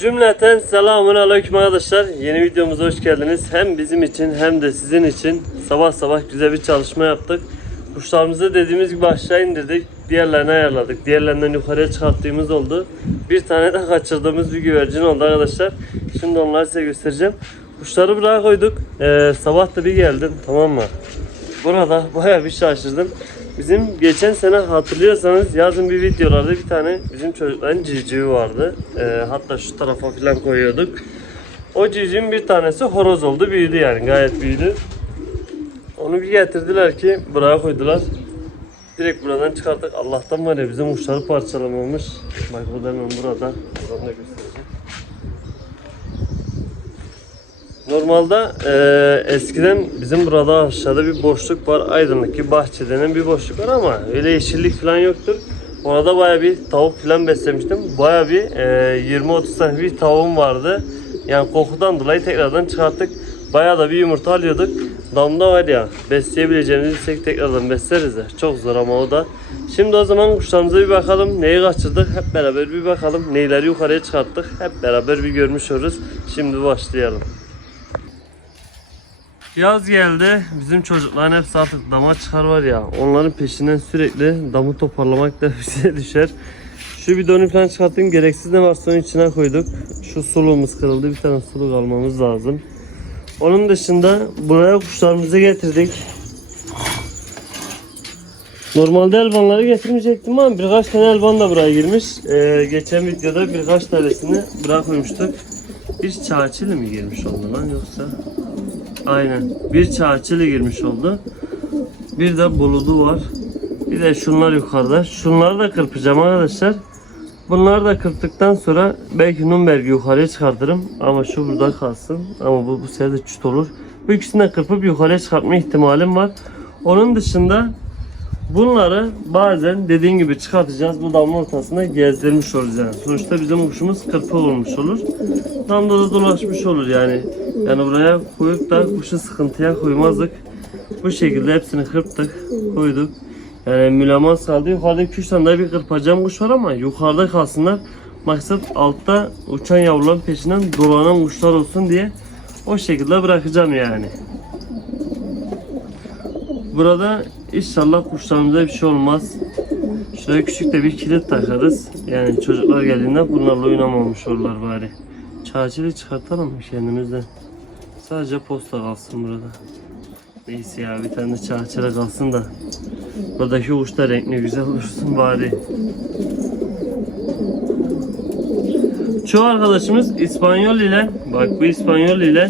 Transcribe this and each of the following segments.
Cümleten selamun aleyküm arkadaşlar. Yeni videomuza hoş geldiniz. Hem bizim için hem de sizin için sabah sabah güzel bir çalışma yaptık. Kuşlarımızı dediğimiz gibi aşağı indirdik. Diğerlerini ayarladık. Diğerlerinden yukarıya çıkarttığımız oldu. Bir tane de kaçırdığımız bir güvercin oldu arkadaşlar. Şimdi onları size göstereceğim. Kuşları buraya koyduk. Ee, sabah da bir geldim tamam mı? Burada bayağı bir şaşırdım. Bizim geçen sene hatırlıyorsanız yazın bir videolarda bir tane bizim çocukların civcivi vardı. Ee, hatta şu tarafa falan koyuyorduk. O civcivin bir tanesi horoz oldu. Büyüdü yani gayet büyüdü. Onu bir getirdiler ki buraya koydular. Direkt buradan çıkarttık. Allah'tan var ya bizim uçları parçalamamış. Bak bu da hemen burada. Buradan da göstereceğim. Normalde eee, eskiden bizim burada aşağıda bir boşluk var. Aydınlık bir bahçe denen bir boşluk var ama öyle yeşillik falan yoktur. Orada baya bir tavuk falan beslemiştim. Baya bir eee, 20-30 tane bir tavuğum vardı. Yani kokudan dolayı tekrardan çıkarttık. Baya da bir yumurta alıyorduk. Damda var ya besleyebileceğimiz bilsek tekrardan besleriz de. Çok zor ama o da. Şimdi o zaman kuşlarımıza bir bakalım. Neyi kaçırdık hep beraber bir bakalım. Neyleri yukarıya çıkarttık hep beraber bir görmüş oluruz. Şimdi başlayalım. Yaz geldi. Bizim çocukların hepsi artık dama çıkar var ya. Onların peşinden sürekli damı toparlamak da bize düşer. Şu bidonu falan çıkarttım. Gereksiz ne varsa onun içine koyduk. Şu suluğumuz kırıldı. Bir tane suluk almamız lazım. Onun dışında buraya kuşlarımızı getirdik. Normalde elvanları getirmeyecektim ama birkaç tane elvan da buraya girmiş. Ee, geçen videoda birkaç tanesini buraya koymuştuk. Bir çağçılı mı girmiş oldu lan yoksa? Aynen. Bir çağçılı girmiş oldu. Bir de buludu var. Bir de şunlar yukarıda. Şunları da kırpacağım arkadaşlar. Bunları da kırptıktan sonra belki Nürnberg'i yukarıya çıkartırım. Ama şu burada kalsın. Ama bu bu sefer de çüt olur. Bu ikisini de kırpıp yukarıya çıkartma ihtimalim var. Onun dışında bunları bazen dediğin gibi çıkartacağız. Bu damla ortasına gezdirmiş olacağız. Sonuçta bizim kuşumuz kırpı olmuş olur. Damda da dolaşmış olur yani. Yani buraya koyup da kuşu sıkıntıya koymazdık. Bu şekilde hepsini kırptık, koyduk. Yani müleman saldı. Yukarıda 2-3 tane daha bir kırpacağım kuş var ama yukarıda kalsınlar. Maksat altta uçan yavruların peşinden dolanan kuşlar olsun diye o şekilde bırakacağım yani. Burada inşallah kuşlarımıza bir şey olmaz. Şuraya küçük de bir kilit takarız. Yani çocuklar geldiğinde bunlarla oynamamış olurlar bari. Çağcılı çıkartalım kendimizden? Sadece posta kalsın burada. Neyse ya bir tane çağçıra kalsın da buradaki uç da renkli güzel olursun bari. Çoğu arkadaşımız İspanyol ile bak bu İspanyol ile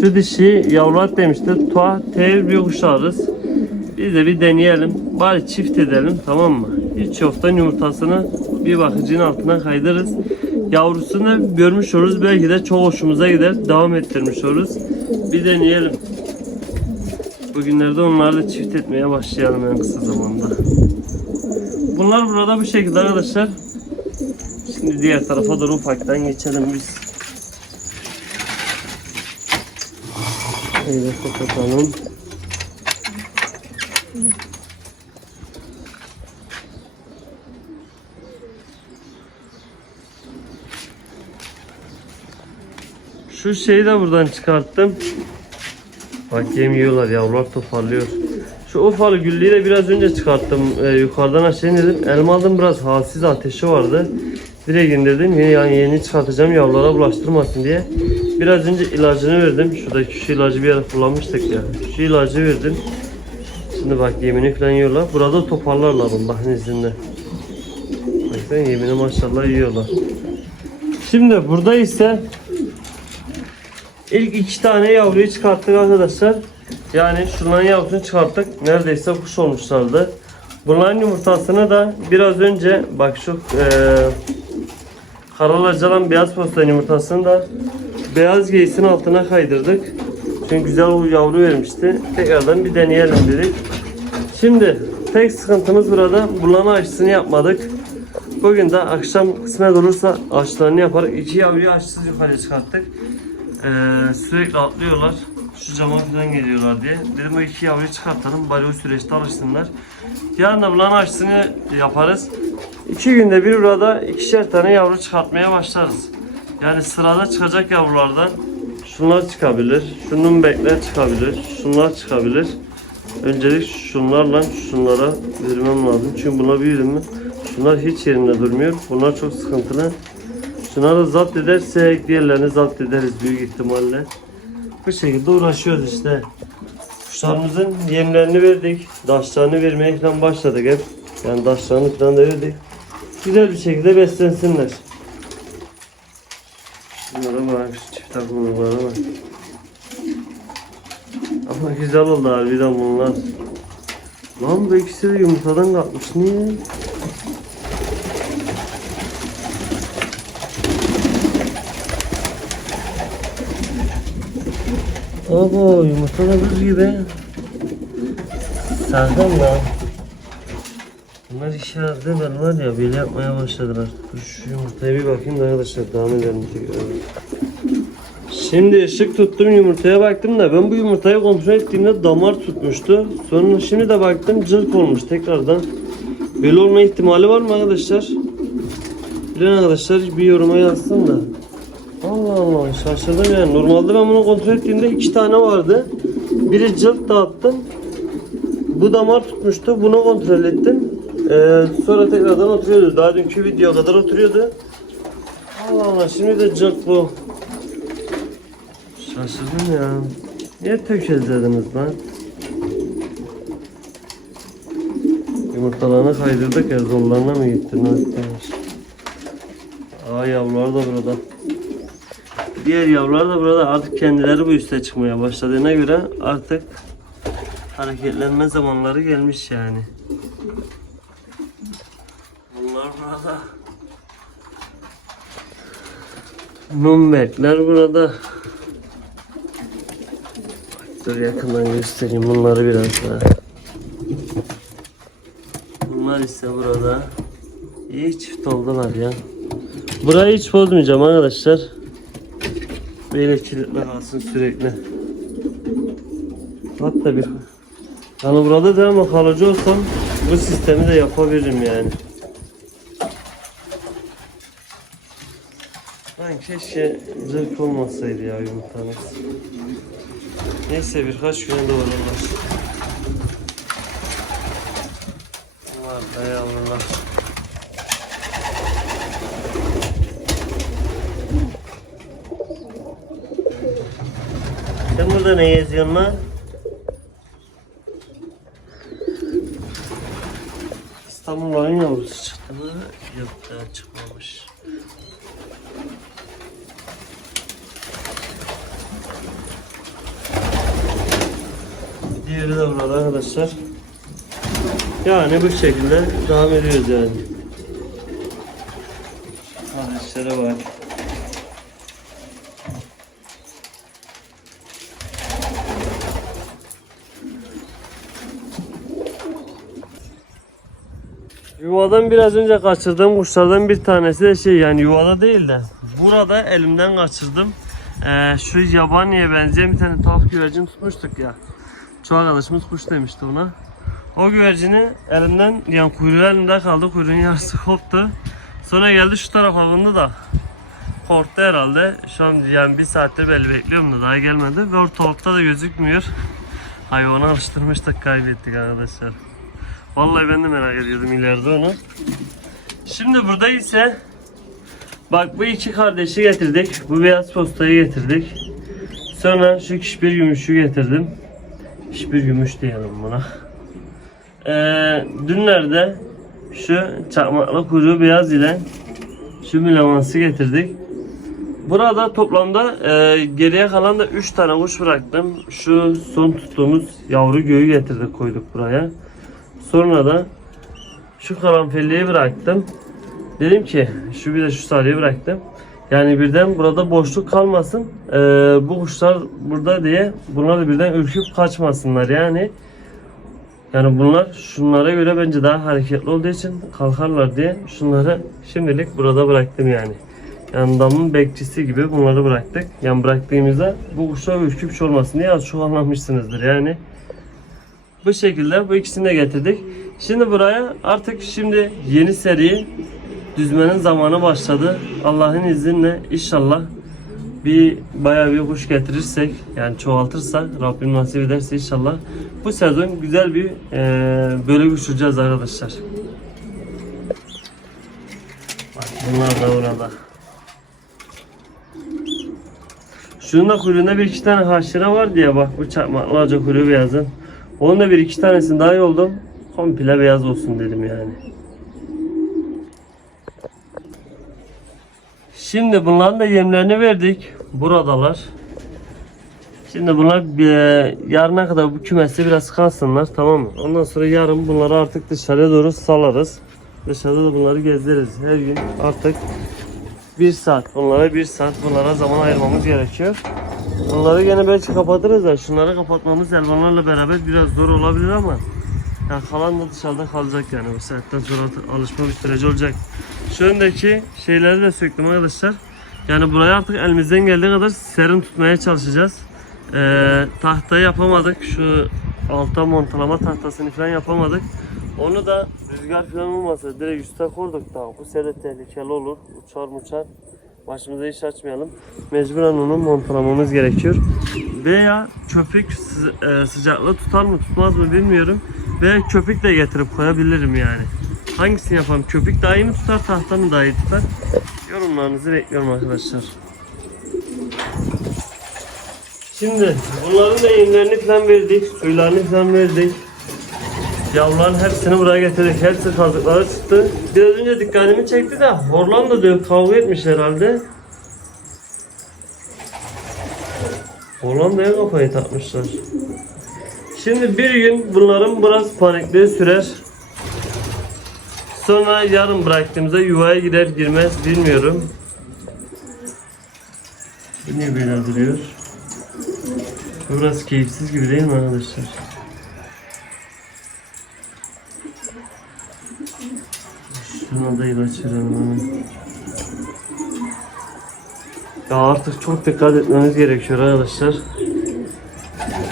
şu dişi yavrulat demişti. Tuğa tev bir kuşarız. Biz de bir deneyelim. Bari çift edelim tamam mı? Hiç yoktan yumurtasını bir bakıcının altına kaydırırız. Yavrusunu görmüş oluruz. Belki de çok hoşumuza gider. Devam ettirmiş oluruz. Bir deneyelim. Bugünlerde onları da çift etmeye başlayalım en kısa zamanda. Bunlar burada bu şekilde arkadaşlar. Şimdi diğer tarafa doğru ufaktan geçelim biz. Öyle kapatalım. Şu şeyi de buradan çıkarttım. Bak yem yiyorlar yavrular toparlıyor. Şu ufalı güllüyü de biraz önce çıkarttım. Ee, yukarıdan aşağı indirdim. Elma aldım biraz halsiz ateşi vardı. Direkt indirdim. Yani yeni çıkartacağım yavrulara bulaştırmasın diye. Biraz önce ilacını verdim. Şuradaki şu ilacı bir yere kullanmıştık ya. Şu ilacı verdim. Şimdi bak yemini falan yiyorlar. Burada toparlarlar Allah'ın izniyle. Bakın yemini maşallah yiyorlar. Şimdi burada ise İlk iki tane yavruyu çıkarttık arkadaşlar. Yani şunların yavrusunu çıkarttık. Neredeyse kuş olmuşlardı. Bunların yumurtasını da biraz önce bak şu e, karalacalan beyaz postan yumurtasını da beyaz geysin altına kaydırdık. Çünkü güzel bir yavru vermişti. Tekrardan bir deneyelim dedik. Şimdi tek sıkıntımız burada bulama aşısını yapmadık. Bugün de akşam kısmet olursa aşılarını yaparak iki yavruyu aşısız yukarı çıkarttık. Ee, sürekli atlıyorlar. Şu cama falan geliyorlar diye. Dedim o iki yavruyu çıkartalım bari o süreçte alışsınlar. Yarın da bulan aşısını yaparız. iki günde bir burada ikişer tane yavru çıkartmaya başlarız. Yani sırada çıkacak yavrulardan şunlar çıkabilir, şunun bekler çıkabilir, şunlar çıkabilir. Öncelik şunlarla şunlara vermem lazım. Çünkü buna büyüdü mü şunlar hiç yerinde durmuyor. Bunlar çok sıkıntılı. Şunları zapt edersek diğerlerini zapt ederiz büyük ihtimalle. Bu şekilde uğraşıyoruz işte. Kuşlarımızın yemlerini verdik. Daşlarını vermeye falan başladık hep. Yani daşlarını falan da verdik. Güzel bir şekilde beslensinler. Şu çift takımlılara bak. Ama güzel oldu harbiden bunlar. Lan bu ikisi de yumurtadan kalkmış. Niye? Abo yumurta da buz gibi. Sağlam lan. Bunlar işe yaradı ben var ya böyle yapmaya başladılar. Şu yumurtaya bir bakayım da arkadaşlar devam edelim. Şimdi ışık tuttum yumurtaya baktım da ben bu yumurtayı kontrol ettiğimde damar tutmuştu. Sonra şimdi de baktım cılk olmuş tekrardan. Böyle olma ihtimali var mı arkadaşlar? Bilen arkadaşlar bir yoruma yazsın da. Allah Allah şaşırdım yani. Normalde ben bunu kontrol ettiğimde iki tane vardı. Biri cılk dağıttım. Bu damar tutmuştu. Bunu kontrol ettim. Ee, sonra tekrardan oturuyordu. Daha dünkü video kadar oturuyordu. Allah Allah şimdi de cılk bu. Şaşırdım ya. Niye tökezlediniz lan? Yumurtalarını kaydırdık ya zorlarına mı gitti? Ne yaptınız? Aa yavrular da burada. Diğer yavrular da burada artık kendileri bu üste çıkmaya başladığına göre artık hareketlenme zamanları gelmiş yani. Bunlar burada. Numbekler burada. Dur yakından göstereyim bunları biraz daha. Bunlar ise burada. İyi çift oldular ya. Burayı hiç bozmayacağım arkadaşlar. Böyle kilitli kalsın sürekli. Hatta bir yani burada da ama kalıcı olsam bu sistemi de yapabilirim yani. Keşke zırh olmasaydı ya yumurtanız. Neyse birkaç güne doğrulur. Var da yavrular. Sen burada ne geziyorsun lan? İstanbul'un yavrusu çıktı mı? Yok daha çıkmamış. Diğeri de burada arkadaşlar. Yani bu şekilde devam ediyoruz yani. Kardeşlere bak. Yuvadan biraz önce kaçırdığım kuşlardan bir tanesi de şey yani yuvada değil de burada elimden kaçırdım. Ee, şu yabaniye benzeyen bir tane tuhaf güvercin tutmuştuk ya. Çoğu arkadaşımız kuş demişti ona. O güvercini elimden yani kuyruğu elimde kaldı. Kuyruğun yarısı koptu. Sonra geldi şu tarafa kondu da korktu herhalde. Şu an yani bir saattir belli bekliyorum da daha gelmedi ve ortalıkta da gözükmüyor. Hayvanı alıştırmıştık kaybettik arkadaşlar. Vallahi ben de merak ediyordum ileride onu. Şimdi burada ise bak bu iki kardeşi getirdik. Bu beyaz postayı getirdik. Sonra şu kişbir gümüşü getirdim. Kişbir gümüş diyelim buna. Ee, dünlerde şu çakmaklı kuyruğu beyaz ile şu mülemansı getirdik. Burada toplamda e, geriye kalan da 3 tane kuş bıraktım. Şu son tuttuğumuz yavru göğü getirdik koyduk buraya. Sonra da şu karanfilliyi bıraktım. Dedim ki şu bir de şu sarıyı bıraktım. Yani birden burada boşluk kalmasın. Ee, bu kuşlar burada diye bunlar da birden ürküp kaçmasınlar yani. Yani bunlar şunlara göre bence daha hareketli olduğu için kalkarlar diye şunları şimdilik burada bıraktım yani. Yani damın bekçisi gibi bunları bıraktık. Yani bıraktığımızda bu kuşlar ürküp olmasın diye az çok anlamışsınızdır yani. Bu şekilde bu ikisini de getirdik. Şimdi buraya artık şimdi yeni seri düzmenin zamanı başladı. Allah'ın izniyle inşallah bir bayağı bir kuş getirirsek yani çoğaltırsak Rabbim nasip ederse inşallah bu sezon güzel bir eee bölük uçuracağız arkadaşlar. Bak bunlar da orada. Şunun da kuyruğunda bir iki tane haşire var diye bak bu çakmaklarca kuyruğu beyazın. Onun da bir iki tanesini daha yoldum. Komple beyaz olsun dedim yani. Şimdi bunların da yemlerini verdik. Buradalar. Şimdi bunlar bir, yarına kadar bu kümesi biraz kalsınlar tamam mı? Ondan sonra yarın bunları artık dışarıya doğru salarız. Dışarıda da bunları gezdiririz. Her gün artık bir saat bunlara bir saat bunlara zaman ayırmamız gerekiyor. Bunları gene belki kapatırız da şunları kapatmamız elvanlarla beraber biraz zor olabilir ama ya kalan da dışarıda kalacak yani bu saatten sonra alışma bir süreci olacak. Şu şeyleri de söktüm arkadaşlar. Yani buraya artık elimizden geldiği kadar serin tutmaya çalışacağız. Ee, tahta yapamadık. Şu alta montalama tahtasını falan yapamadık. Onu da rüzgar falan olmasa direkt üste koyduk da bu sene tehlikeli olur. Uçar muçar. Başımıza iş açmayalım. Mecburen onu montalamamız gerekiyor. Veya köpük e, sıcaklığı tutar mı tutmaz mı bilmiyorum. Ve köpük de getirip koyabilirim yani. Hangisini yapalım? Köpük daha iyi mi tutar, tahta mı daha iyi tutar? Yorumlarınızı bekliyorum arkadaşlar. Şimdi bunların da yemlerini falan verdik, suylarını falan verdik. Yavruların hepsini buraya getirdik. Hepsi kazıklara çıktı. Biraz önce dikkatimi çekti de Hollanda diyor kavga etmiş herhalde. Hollanda'ya kafayı takmışlar. Şimdi bir gün bunların biraz panikliği sürer. Sonra yarın bıraktığımızda yuvaya girer girmez bilmiyorum. Niye böyle duruyor? Burası keyifsiz gibi değil mi arkadaşlar? Şuna da. Ya artık çok dikkat etmemiz gerekiyor arkadaşlar.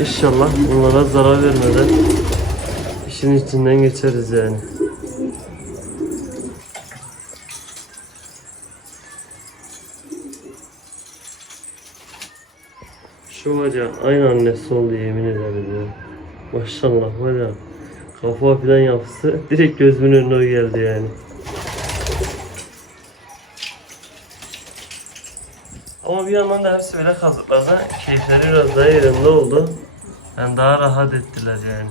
İnşallah bunlara zarar vermeden işin içinden geçeriz yani. Şu hoca aynı annesi oldu yemin ederim. Maşallah hoca. Kafa filan yapısı direkt gözümün önüne geldi yani. Ama bir yandan da hepsi böyle kazıklarda keyifleri biraz daha yerinde oldu. Yani daha rahat ettiler yani.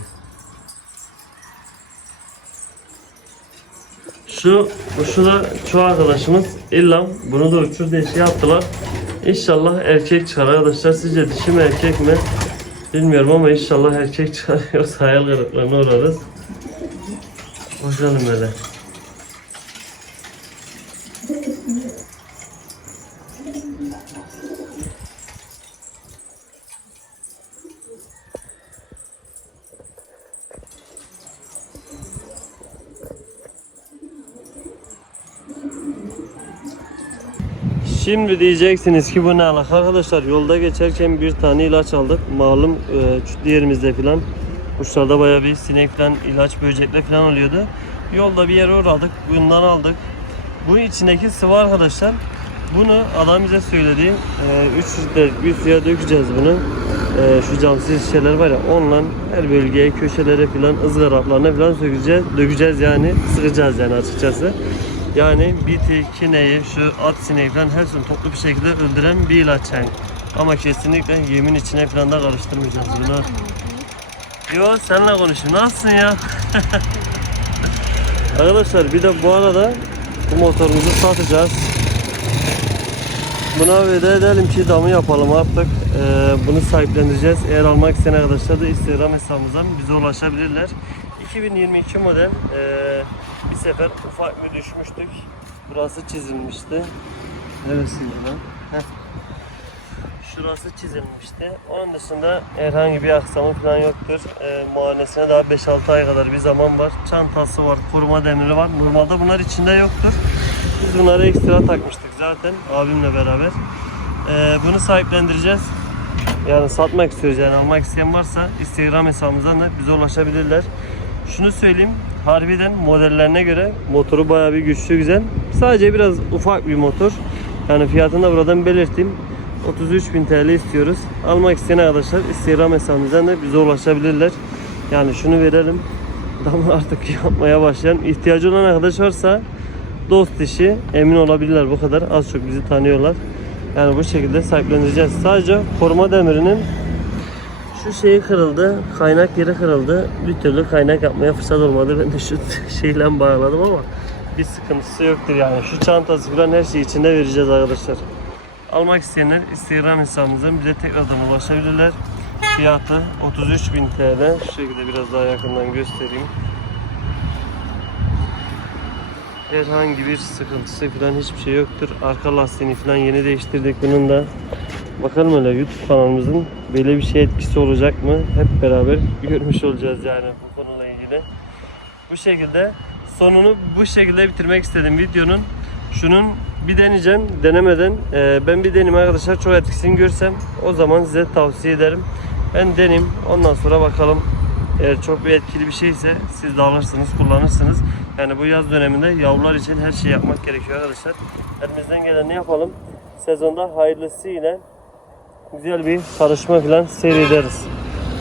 Şu, şu da çoğu arkadaşımız illa bunu da uçur diye şey yaptılar. İnşallah erkek çıkar arkadaşlar. Sizce dişi mi erkek mi? Bilmiyorum ama inşallah erkek çıkar. Yoksa hayal kırıklığına uğrarız. Bakalım hele. Şimdi diyeceksiniz ki bu ne alaka? Arkadaşlar yolda geçerken bir tane ilaç aldık. Malum e, şu diğerimizde filan kuşlarda baya bir sinek filan ilaç böcekle filan oluyordu. Yolda bir yere uğradık bundan aldık. Bu içindeki sıvı arkadaşlar bunu adam bize söyledi. 3 litre bir suya dökeceğiz bunu. E, şu camsız şişeler var ya onunla her bölgeye köşelere filan ızgaratlarına filan sökeceğiz dökeceğiz yani sıkacağız yani açıkçası yani biti, kineyi, şu at sineği falan hepsini toplu bir şekilde öldüren bir ilaç yani. Ama kesinlikle yemin içine falan da karıştırmayacağız bunu. Yo seninle konuşayım. Nasılsın ya? Arkadaşlar bir de bu arada bu motorumuzu satacağız. Buna veda edelim ki damı yapalım artık. Ee, bunu sahiplendireceğiz. Eğer almak isteyen arkadaşlar da Instagram hesabımızdan bize ulaşabilirler. 2022 model ee, bir sefer ufak bir düşmüştük. Burası çizilmişti. Neresiydi lan? Heh. Şurası çizilmişti. Onun dışında herhangi bir aksamı falan yoktur. Ee, muayenesine daha 5-6 ay kadar bir zaman var. Çantası var, koruma demiri var. Normalde bunlar içinde yoktur. Biz bunları ekstra takmıştık zaten abimle beraber. Ee, bunu sahiplendireceğiz. Yani satmak istiyoruz yani almak isteyen varsa Instagram hesabımızdan da bize ulaşabilirler. Şunu söyleyeyim. Harbiden modellerine göre motoru bayağı bir güçlü güzel. Sadece biraz ufak bir motor. Yani fiyatını da buradan belirteyim. 33.000 TL istiyoruz. Almak isteyen arkadaşlar Instagram hesabımızdan da bize ulaşabilirler. Yani şunu verelim. Damla artık yapmaya başlayan ihtiyacı olan arkadaş varsa dost işi emin olabilirler bu kadar. Az çok bizi tanıyorlar. Yani bu şekilde sahipleneceğiz. Sadece koruma demirinin şu şeyi kırıldı. Kaynak yeri kırıldı. Bir türlü kaynak yapmaya fırsat olmadı. Ben de şu şeyle bağladım ama bir sıkıntısı yoktur yani. Şu çantası falan her şeyi içinde vereceğiz arkadaşlar. Almak isteyenler Instagram hesabımızdan bize tekrardan ulaşabilirler. Fiyatı 33.000 TL. Şu şekilde biraz daha yakından göstereyim. Herhangi bir sıkıntısı falan hiçbir şey yoktur. Arka lastiğini falan yeni değiştirdik bunun da. Bakalım öyle YouTube kanalımızın böyle bir şey etkisi olacak mı? Hep beraber görmüş olacağız yani bu konuyla ilgili. Bu şekilde sonunu bu şekilde bitirmek istedim videonun. Şunun bir deneyeceğim. Denemeden e, ben bir deneyim arkadaşlar. Çok etkisini görsem o zaman size tavsiye ederim. Ben deneyim. Ondan sonra bakalım. Eğer çok bir etkili bir şeyse siz de alırsınız, kullanırsınız. Yani bu yaz döneminde yavrular için her şeyi yapmak gerekiyor arkadaşlar. Elimizden geleni yapalım. Sezonda hayırlısıyla güzel bir karışma falan seyrederiz.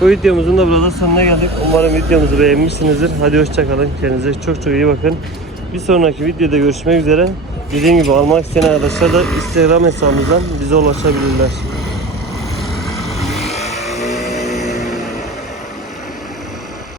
Bu videomuzun da burada sonuna geldik. Umarım videomuzu beğenmişsinizdir. Hadi hoşçakalın. Kendinize çok çok iyi bakın. Bir sonraki videoda görüşmek üzere. Dediğim gibi almak isteyen arkadaşlar da Instagram hesabımızdan bize ulaşabilirler.